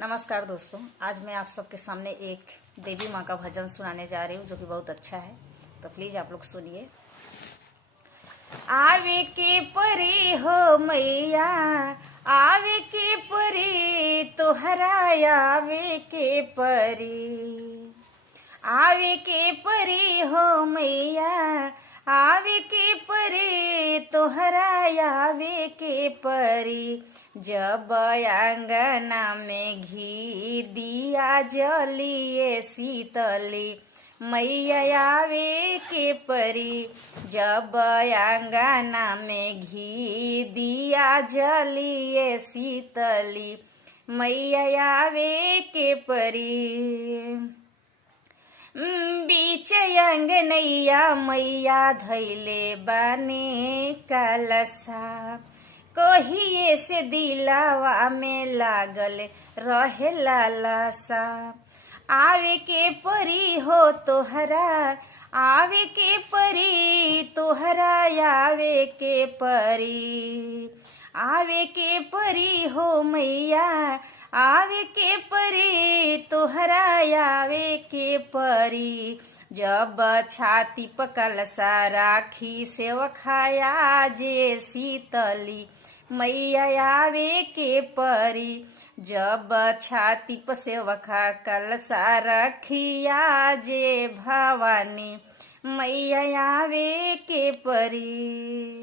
नमस्कार दोस्तों, आज मैं आप सबके सामने एक देवी माँ का भजन सुनाने जा रही हूँ जो कि बहुत अच्छा है। तो प्लीज आप लोग सुनिए। आवे के परी हो मैया, आवे के परी तोहरा, आवे के परी, आवे के परी हो मैया, आवे के परी तोहरा, आवे के परी। जब आंगना में घी दिया जलिए शीतली, मैया आवे के परी। जब आंगना में घी दिया जलिए शीतली, मैया आवे के परी। बीच अंगनैया मैया धैले बानी कलसा, कहिए से दिलावा में लागल रहे लालसा। आवे के परी हो तोहरा, आवे के परी तोहरा, आवे के परी, आवे के परी हो मैया, आवे के परी तोहरा, आवे के परी। जब छाती पकल सा राखी सेवखाया जे शीतली, मैया आवे के परी। जब छाती पर सेवखा कलसा रखिया जे भवानी, मैया आवे के परी।